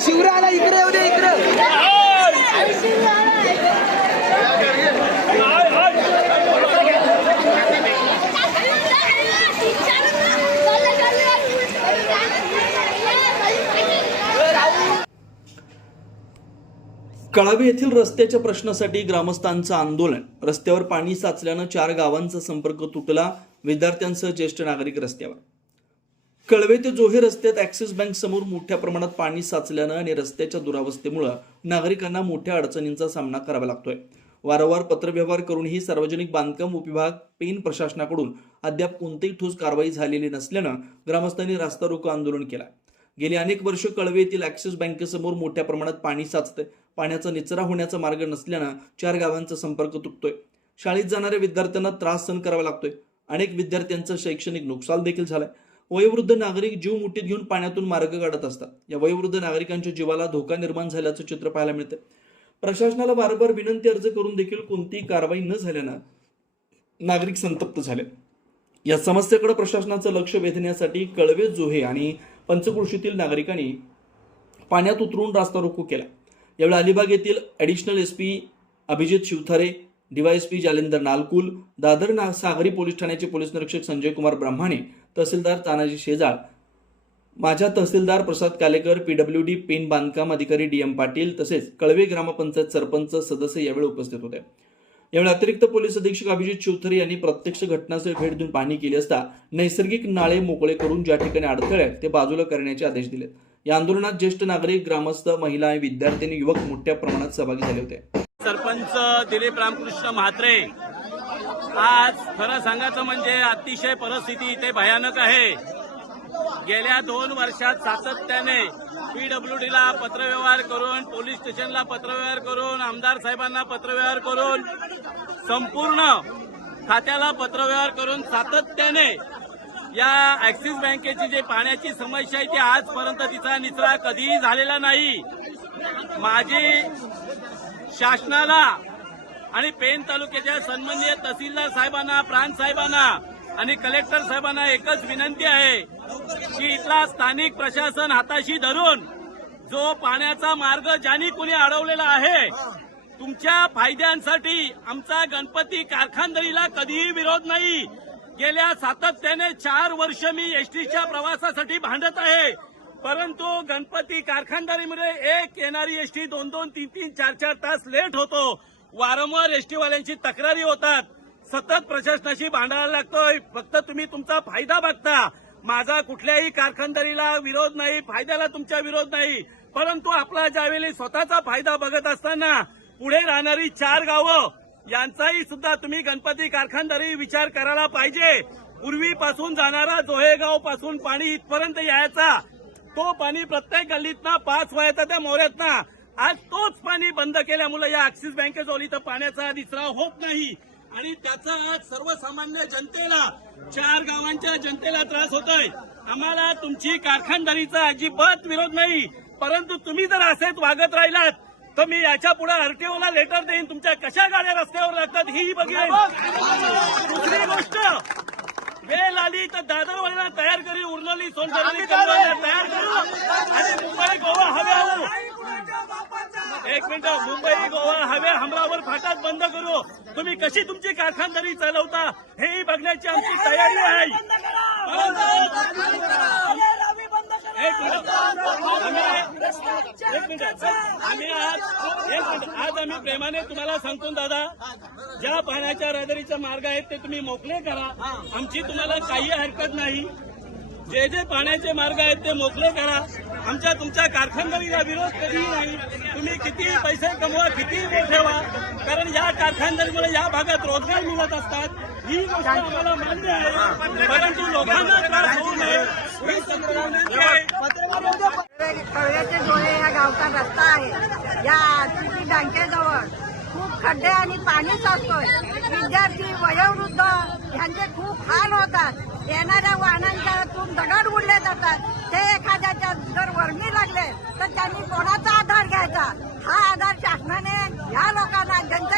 शिवराला इकडे येऊ दे, इकडे. कळावी येथील रस्त्याच्या प्रश्नासाठी ग्रामस्थांचं आंदोलन. रस्त्यावर पाणी साचल्यानं 4 गावांचा संपर्क तुटला. विद्यार्थ्यांसह ज्येष्ठ नागरिक रस्त्यावर. कळवे ते जोहे रस्त्यात ॲक्सिस बँक समोर मोठ्या प्रमाणात पाणी साचल्यानं आणि रस्त्याच्या दुरावस्थेमुळे नागरिकांना मोठ्या अडचणींचा सामना करावा लागतोय. वारंवार पत्रव्यवहार करूनही सार्वजनिक बांधकाम विभाग पेन प्रशासनाकडून अद्याप कोणतीही ठोस कारवाई झालेली नसल्यानं ग्रामस्थांनी रास्ता रोको आंदोलन केलं. गेली अनेक वर्ष कळवे येथील ॲक्सिस बँकेसमोर मोठ्या प्रमाणात पाणी साचतंय. पाण्याचा निचरा होण्याचा मार्ग नसल्यानं 4 गावांचा संपर्क तुटतोय. शाळेत जाणाऱ्या विद्यार्थ्यांना त्रास सहन करावा लागतोय. अनेक विद्यार्थ्यांचं शैक्षणिक नुकसान देखील झालंय. वयोवृद्ध नागरिक जीव मुठीत घेऊन पाण्यातून मार्ग काढत असतात. या वयोवृद्ध नागरिकांच्या जीवाला धोका निर्माण झाल्याचं चित्र पाहायला मिळतं. प्रशासनाला वारंवार विनंती अर्ज करून देखील कोणतीही कारवाई न झाल्यानं नागरिक संतप्त झाले. या समस्येकडे प्रशासनाचं लक्ष वेधण्यासाठी कळवे, जोहे आणि पंचक्रोशीतील नागरिकांनी पाण्यात उतरून रास्ता रोको केला. यावेळी अलिबाग येथील additional SP Abhijit Shivthare, DYSP Jalender Nalkul, Dadar सागरी पोलीस ठाण्याचे पोलीस निरीक्षक संजय कुमार ब्रह्माणे, तहसीलदार तानाजी शेजाळ, माझा तहसीलदार प्रसाद कालेकर, PWD पेन बांधकाम अधिकारी DM पाटील तसेच कळवे ग्रामपंचायत सरपंच सदस्य यावेळी उपस्थित होते. यावेळी अतिरिक्त पोलीस अधीक्षक अभिजित शिवथरे यांनी प्रत्यक्ष घटनास्थळी भेट देऊन पाहणी केली असता नैसर्गिक नाळे मोकळे करून ज्या ठिकाणी अडथळे आहेत ते बाजूला करण्याचे आदेश दिले. या आंदोलनात ज्येष्ठ नागरिक, ग्रामस्थ, महिला आणि विद्यार्थ्यांनी, युवक मोठ्या प्रमाणात सहभागी झाले होते. सरपंच दिलीप रामकृष्ण म्हात्रे, आज खरं सांगायचं म्हणजे अतिशय परिस्थिती इथे भयानक आहे. गेल्या 2 वर्षात सातत्याने PWDला पत्रव्यवहार करून, पोलीस स्टेशनला पत्रव्यवहार करून, आमदार साहेबांना पत्रव्यवहार करून, संपूर्ण खात्याला पत्रव्यवहार करून सातत्याने या ॲक्सिस बँकेची जी पाण्याची समस्या आहे ती आजपर्यंत तिचा निचरा कधीही झालेला नाही. माझी शासनाला आणि पेन तालुक्याच्या सन्माननीय तहसीलदार साहेबांना, प्रांत साहेबांना आणि कलेक्टर साहेबांना एकच विनंती आहे की इथला स्थानिक प्रशासन हाताशी धरून जो पाण्याचा मार्ग ज्यांनी कुणी अडवलेला आहे, तुमच्या फायद्यांसाठी आमचा गणपती कारखानदारीला कधीही विरोध नाही. गेल्या सातत्याने 4 वर्ष मी एसटीच्या प्रवासासाठी भांडत आहे, परंतु गणपती कारखानदारीमध्ये एक येणारी एसटी 2-2, 3-3, 4-4 तास लेट होतो. वारंवार एसटीवाल्यांची तक्रारी होतात. सतत प्रशासनाशी भांडायला लागतोय. फक्त तुम्ही तुमचा फायदा बघता. माझा कुठल्याही कारखानदारीला विरोध नाही, फायद्याला तुमचा विरोध नाही, परंतु आपला ज्यावेळी स्वतःचा फायदा बघत असताना पुढे राहणारी 4 गावं यांचाही सुद्धा तुम्ही गणपती कारखानदारी विचार करायला पाहिजे. पूर्वीपासून जाणारा जोहेगाव पासून पाणी इथपर्यंत यायचा, तो पाणी प्रत्येक गल्लीतनं 5 व्हायचा त्या मोऱ्यातनं. आज तोच पाणी बंद केल्यामुळे या ॲक्सिस बँकेजवळ इथं पाण्याचा निचरा होत नाही आणि त्याचा आज सर्वसामान्य जनतेला, 4 गावांच्या जनतेला त्रास होतोय. आम्हाला तुमची कारखानदारीचा अजिबात विरोध नाही, परंतु तुम्ही जर असेच वागत राहिलात तर मी याच्या पुढे RTOला लेटर देईन. तुमच्या कशा गाड्या रस्त्यावर लागतात हेही बघेन. दुसरी गोष्ट, वेळ आली तर दादरवाल्यांना तयार करी, उरलेली सोनसरणी तयार करू आणि मुंबई गोवा हव्यावर, एक मिनिट, मुंबई गोवा हवे हमरावर फाटात बंद करू. तुम्ही कशी तुमची कारखानदारी चालवता हेही बघण्याची आमची तयारी आहे. आज आम्ही प्रेमाने तुम्हाला सांगतो दादा, ज्या पाण्याच्या रहदारीचा मार्ग आहेत ते तुम्ही मोकळे करा. आमची तुम्हाला काही हरकत नाही. जे पाण्याचे मार्ग आहेत ते मोकळे करा. आमच्या तुमच्या कारखानदारीला विरोध कधीही नाही. तुम्ही कितीही पैसे कमवा, कितीही वेळ ठेवा, कारण या कारखानदारीमुळे या भागात रोजगार मिळत असतात. ही गोष्ट आम्हाला मान्य आहे, परंतु लोकांना त्रास होऊ नये. कळव्याचे जोहे या गावचा रस्ता आहे. या ॲक्सिस बँकेजवळ खूप खड्डे आणि पाणी साचतोय. विद्यार्थी, वयोवृद्ध यांचे खूप हाल होतात. येणाऱ्या वाहनांच्यातून दगड उडले जातात. ते एखाद्याच्या जर वर्मी लागले तर त्यांनी कोणाचा आधार घ्यायचा? हा आधार शासनाने या लोकांना, जनते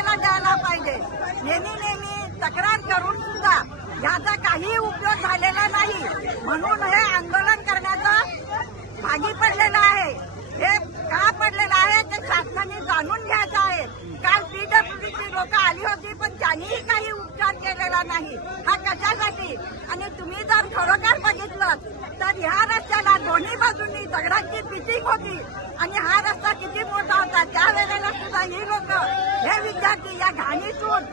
जाणून घ्यायचा आहे. काल पीडब्ल्यूडीची लोक आली होती पण त्यांनीही काही उपचार केलेला नाही. हा कशासाठी? आणि तुम्ही जर खरोखर बघितलं तर ह्या रस्त्याला दोन्ही बाजूंनी दगडांची पिचिंग होती आणि हा रस्ता किती मोठा होता. त्यावेळेला सुद्धा ही लोक, हे विद्यार्थी या घाणीतून